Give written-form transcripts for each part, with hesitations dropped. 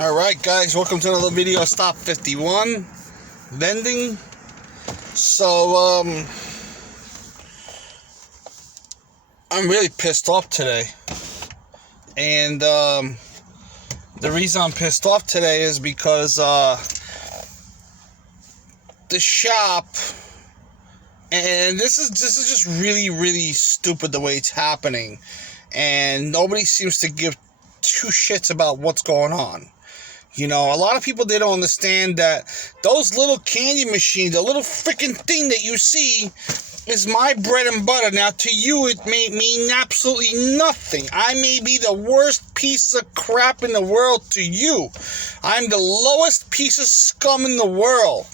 Alright guys, welcome to another video of Stop 51 Vending. So, I'm really pissed off today. And, the reason I'm pissed off today is because, the shop, and this is just really stupid the way it's happening. And nobody seems to give two shits about what's going on. You know, a lot of people, they don't understand that those little candy machines, the little freaking thing that you see is my bread and butter. Now, to you, it may mean absolutely nothing. I may be the worst piece of crap in the world to you. I'm the lowest piece of scum in the world.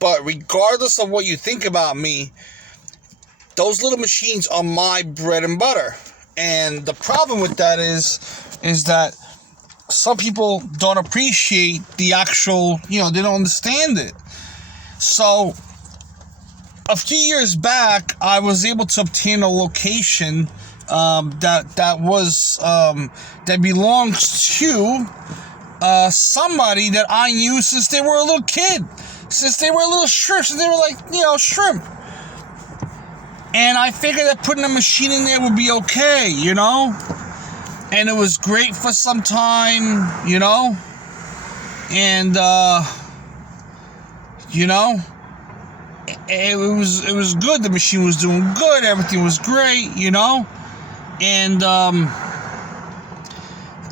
But regardless of what you think about me, those little machines are my bread and butter. And the problem with that is that some people don't appreciate the actual, they don't understand it. So, a few years back, I was able to obtain a location that belongs to somebody that I knew since they were a little kid, since they were a little shrimp, since they were like, shrimp. And I figured that putting a machine in there would be okay, And it was great for some time, And, it was good. The machine was doing good. Everything was great, And,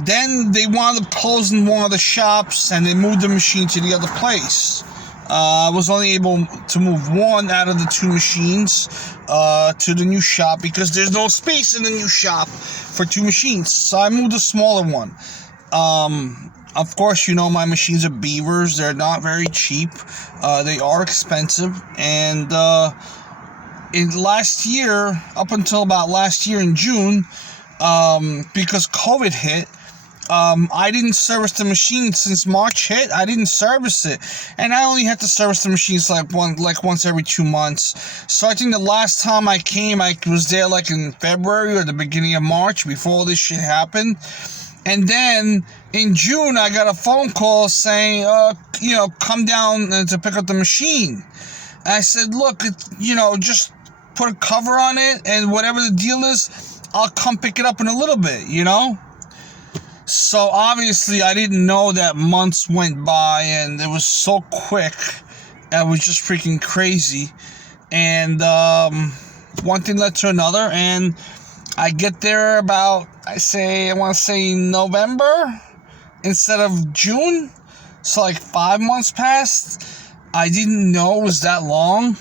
then they wound up closing one of the shops and they moved the machine to the other place. I was only able to move one out of the two machines to the new shop because there's no space in the new shop for two machines. So I moved a smaller one. Of course, my machines are Beavers. They're not very cheap. They are expensive. And in last year, up until about last year in June, because COVID hit, I didn't service the machine since March hit. I didn't service it, and I only had to service the machines like once every 2 months. So I think the last time I came, I was there like in February or the beginning of March before this shit happened. And then in June, I got a phone call saying, come down to pick up the machine. And I said, look, just put a cover on it, and whatever the deal is, I'll come pick it up in a little bit, So obviously I didn't know that months went by and it was so quick. It was just freaking crazy. And one thing led to another, and I get there about, I want to say November instead of June. So like 5 months passed. I didn't know it was that long.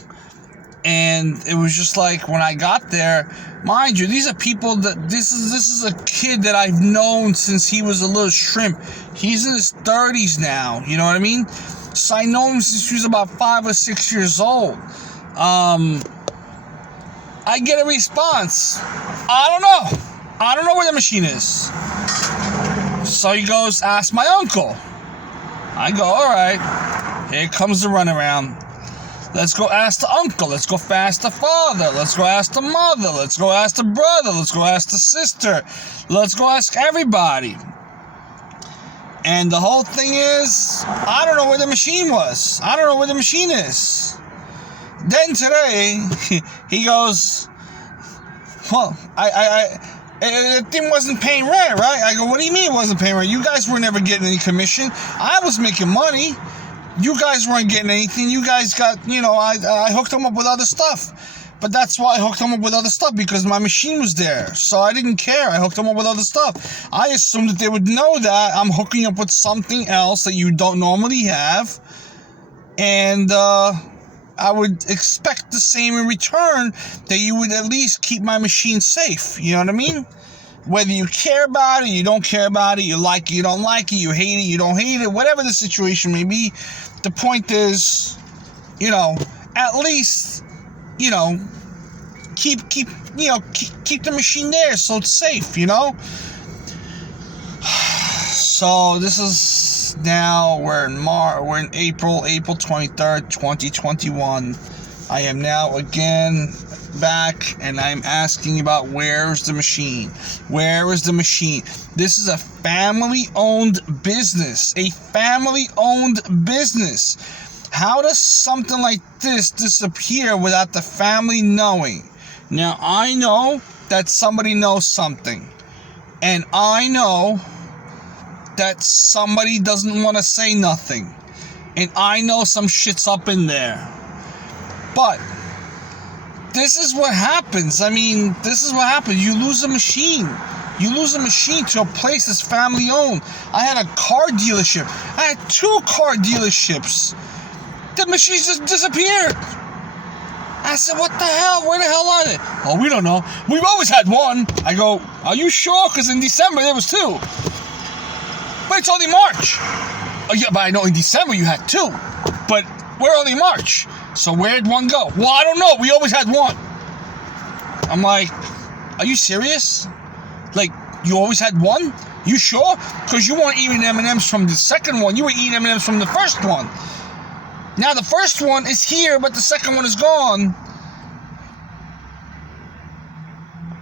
And it was just like when I got there, mind you, these are people that this is a kid that I've known since he was a little shrimp. He's in his 30s now, you know what I mean? So I know him since he was about 5 or 6 years old. I get a response. I don't know where the machine is. So he goes, ask my uncle. I go, all right. Here comes the runaround. Let's go ask the uncle. Let's go ask the father. Let's go ask the mother. Let's go ask the brother. Let's go ask the sister. Let's go ask everybody. And the whole thing is, I don't know where the machine was. I don't know where the machine is. Then today, he goes, well, the thing wasn't paying rent, right? I go, what do you mean it wasn't paying rent? You guys were never getting any commission. I was making money. You guys weren't getting anything. You guys got, I hooked them up with other stuff. But that's why I hooked them up with other stuff, because my machine was there. So I didn't care. I hooked them up with other stuff. I assumed that they would know that I'm hooking up with something else that you don't normally have. And I would expect the same in return, that you would at least keep my machine safe. You know what I mean? Whether you care about it, you don't care about it, you like it, you don't like it, you hate it, you don't hate it, whatever the situation may be, the point is, at least, keep the machine there so it's safe, So this is now, we're in April 23rd, 2021. I am now again back and I'm asking about where's the machine? Where is the machine? This is a family-owned business. A family-owned business. How does something like this disappear without the family knowing? Now, I know that somebody knows something. And I know that somebody doesn't want to say nothing. And I know some shit's up in there. But this is what happens. I mean, this is what happens. You lose a machine. You lose a machine to a place that's family owned. I had a car dealership. I had 2 car dealerships. The machines just disappeared. I said, what the hell? Where the hell are they? Oh, we don't know. We've always had 1. I go, are you sure? Because in December there was 2. But it's only March. Oh, yeah, but I know in December you had 2. But we're only March. So where'd 1 go? Well, I don't know. We always had 1. I'm like, are you serious? Like, you always had 1? You sure? Because you weren't eating M&Ms from the second one. You were eating M&Ms from the first one. Now the first one is here, but the second one is gone.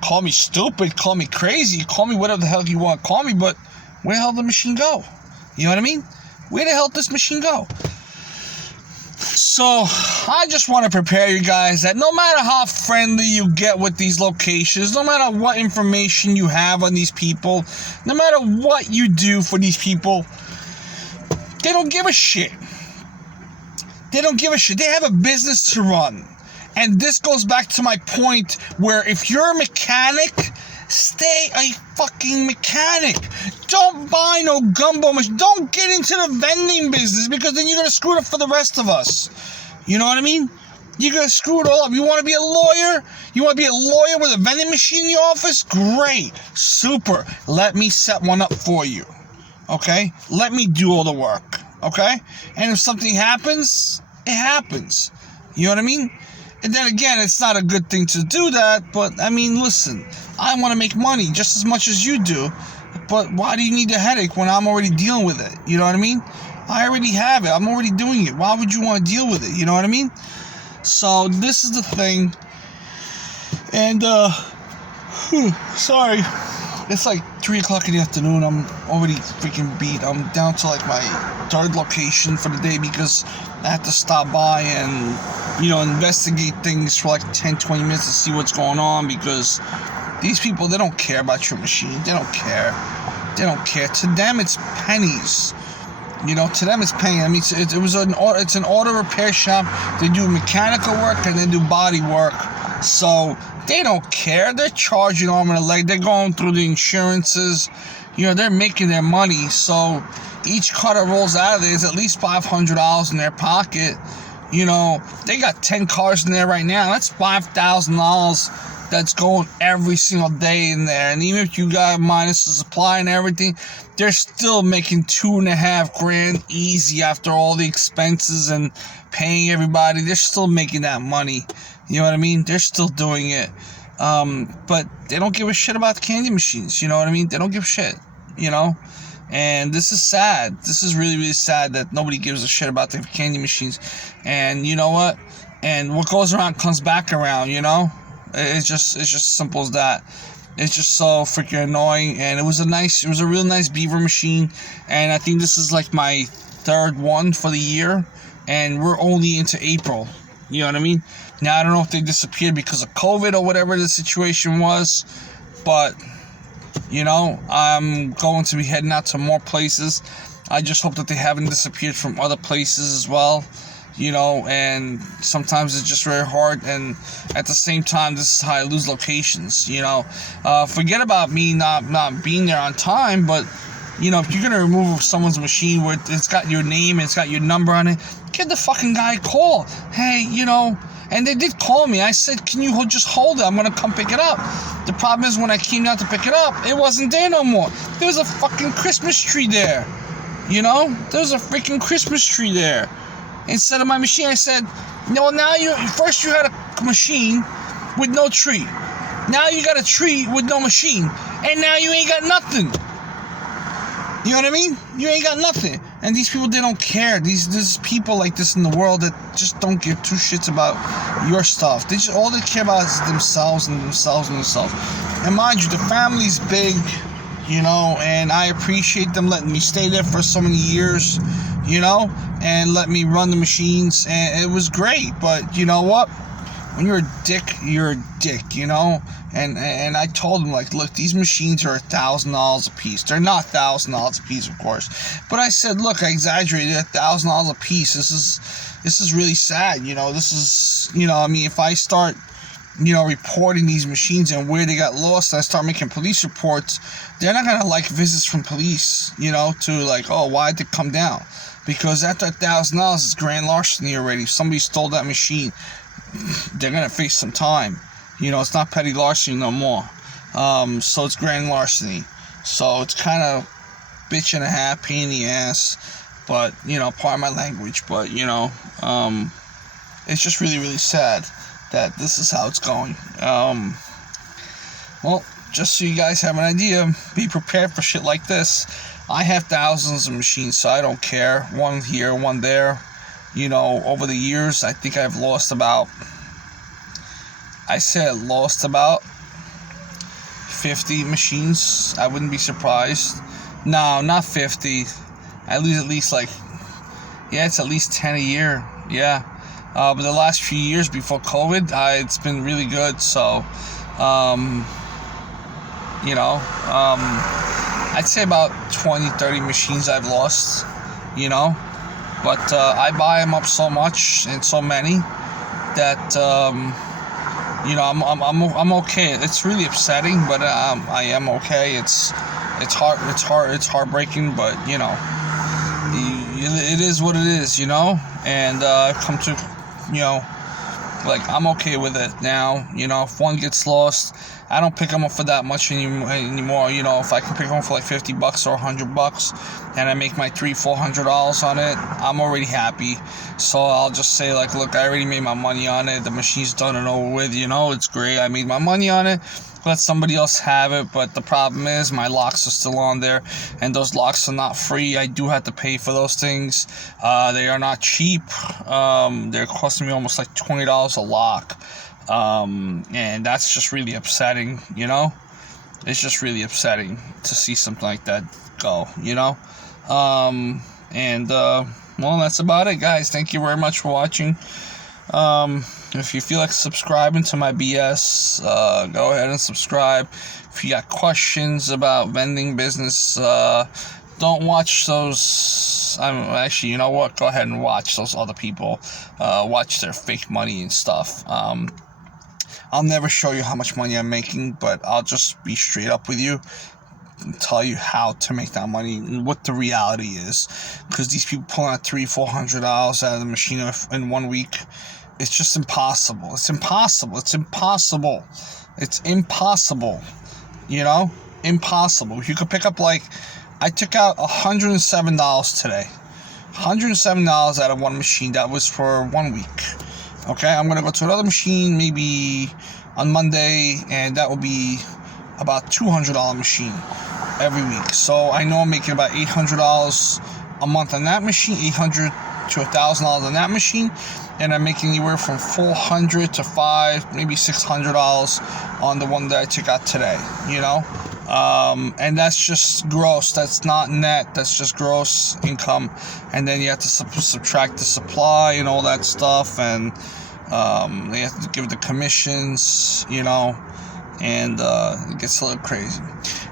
Call me stupid, call me crazy, call me whatever the hell you want to call me, but where the hell did the machine go? You know what I mean? Where the hell did this machine go? So, I just want to prepare you guys that no matter how friendly you get with these locations, no matter what information you have on these people, no matter what you do for these people, they don't give a shit. They don't give a shit. They have a business to run. And this goes back to my point where if you're a mechanic, stay a fucking mechanic. Don't buy no gumbo machine. Don't get into the vending business because then you're going to screw it up for the rest of us. You know what I mean? You're going to screw it all up. You want to be a lawyer? You want to be a lawyer with a vending machine in your office? Great. Super. Let me set one up for you. Okay? Let me do all the work. Okay? And if something happens, it happens. You know what I mean? And then again, it's not a good thing to do that, but I mean, listen, I want to make money just as much as you do, but why do you need a headache when I'm already dealing with it? You know what I mean? I already have it. I'm already doing it. Why would you want to deal with it? You know what I mean? So this is the thing. And, sorry. It's like 3 o'clock in the afternoon. I'm already freaking beat. I'm down to like my 3rd location for the day because I have to stop by and, you know, investigate things for like 10, 20 minutes to see what's going on because these people, they don't care about your machine. They don't care. They don't care. To them, it's pennies. You know, to them, it's pennies. I mean, it's an auto repair shop. They do mechanical work and they do body work. So they don't care. They're charging arm and a leg. They're going through the insurances. You know, they're making their money. So each car that rolls out of there is at least $500 in their pocket. You know, they got 10 cars in there right now. That's $5,000 that's going every single day in there. And even if you got minus the supply and everything, they're still making $2.5 grand easy after all the expenses and paying everybody. They're still making that money. You know what I mean? They're still doing it. But they don't give a shit about the candy machines. You know what I mean? They don't give a shit. You know? And this is sad. This is really, really sad that nobody gives a shit about the candy machines. And you know what? And what goes around comes back around, you know? It's just simple as that. It's just so freaking annoying. And it was a real nice beaver machine. And I think this is like my 3rd one for the year. And we're only into April. You know what I mean? Now, I don't know if they disappeared because of COVID or whatever the situation was. But, you know, I'm going to be heading out to more places. I just hope that they haven't disappeared from other places as well. You know, and sometimes it's just very hard. And at the same time, this is how I lose locations, you know. Forget about me not being there on time, but, you know, if you're going to remove someone's machine where it's got your name and it's got your number on it, give the fucking guy a call. Hey, you know, and they did call me. I said, can you just hold it? I'm going to come pick it up. The problem is when I came down to pick it up, it wasn't there no more. There was a fucking Christmas tree there. You know? There was a freaking Christmas tree there. Instead of my machine, I said, no, now you had a machine with no tree. Now you got a tree with no machine. And now you ain't got nothing. You know what I mean? You ain't got nothing. And these people, they don't care. There's people like this in the world that just don't give two shits about your stuff. All they care about is themselves and themselves and themselves. And mind you, the family's big, and I appreciate them letting me stay there for so many years, and let me run the machines, and it was great. But you know what? When you're a dick, you're a dick, And I told him, like, look, these machines are $1,000 a piece. They're not $1,000 a piece, of course. But I said, look, I exaggerated, $1,000 a piece. This is really sad, This is, if I start, reporting these machines and where they got lost, and I start making police reports, they're not gonna like visits from police, to like, oh, why'd it come down? Because after $1,000, it's grand larceny already. If somebody stole that machine, they're gonna face some time. It's not petty larceny no more. So it's grand larceny. So it's kind of bitch and a half, pain in the ass. But, pardon my language. But, it's just really, really sad that this is how it's going. Well, just so you guys have an idea, be prepared for shit like this. I have thousands of machines, so I don't care. One here, one there. Over the years, I think I've lost about 50 machines. I wouldn't be surprised. No, not 50. I lose at least it's at least 10 a year. Yeah. But the last few years before COVID, it's been really good. So, I'd say about 20, 30 machines I've lost, But I buy them up so much and so many that, I'm okay. It's really upsetting, but I am okay. It's heartbreaking, but it is what it is, And I've come to, I'm okay with it now. If one gets lost, I don't pick them up for that much anymore. If I can pick them up for like $50 or $100, and I make my $300-$400 on it, I'm already happy. So I'll just say, like, look, I already made my money on it. The machine's done and over with. It's great. I made my money on it. Let somebody else have it. But the problem is my locks are still on there, and those locks are not free. I do have to pay for those things. They are not cheap. They're costing me almost like $20 a lock. And that's just really upsetting, It's just really upsetting to see something like that go, Well, that's about it, guys. Thank you very much for watching. If you feel like subscribing to my BS, go ahead and subscribe. If you got questions about vending business, don't watch those. Actually, you know what? Go ahead and watch those other people. Watch their fake money and stuff. I'll never show you how much money I'm making, but I'll just be straight up with you and tell you how to make that money and what the reality is. Because these people pulling out $300-$400 out of the machine in 1 week, it's just impossible. It's impossible. Impossible. Impossible. If you could pick up, I took out $107 today. $107 out of one machine. That was for 1 week. Okay, I'm going to go to another machine maybe on Monday, and that will be about $200 machine every week. So I know I'm making about $800 a month on that machine, $800 to $1,000 on that machine, and I'm making anywhere from $400 to $500, maybe $600 on the one that I took out today, and that's just gross. That's not net. That's just gross income. And then you have to subtract the supply and all that stuff, and they have to give the commissions, and it gets a little crazy.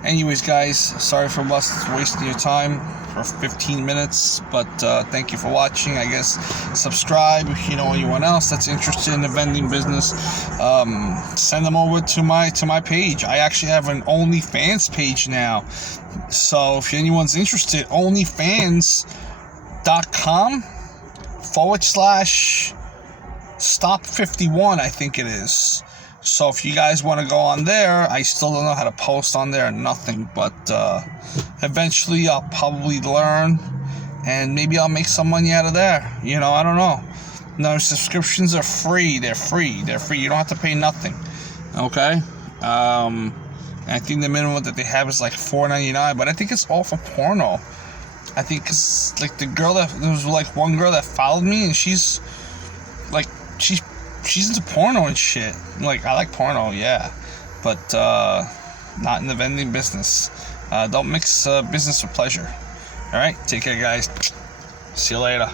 Anyways, guys, sorry for wasting your time for 15 minutes, but thank you for watching. I guess subscribe if you know anyone else that's interested in the vending business. Send them over to my page. I actually have an OnlyFans page now, so if anyone's interested, onlyfans.com/stop51, I think it is. So if you guys want to go on there, I still don't know how to post on there, nothing, but eventually I'll probably learn, and maybe I'll make some money out of there. I don't know. No, subscriptions are free. They're free. You don't have to pay nothing. Okay? I think the minimum that they have is like $4.99, but I think it's all for porno. I think because like there was like one girl that followed me, and she's into porno and shit. Like, I like porno, yeah, but not in the vending business. Don't mix business with pleasure. All right, take care, guys. See you later.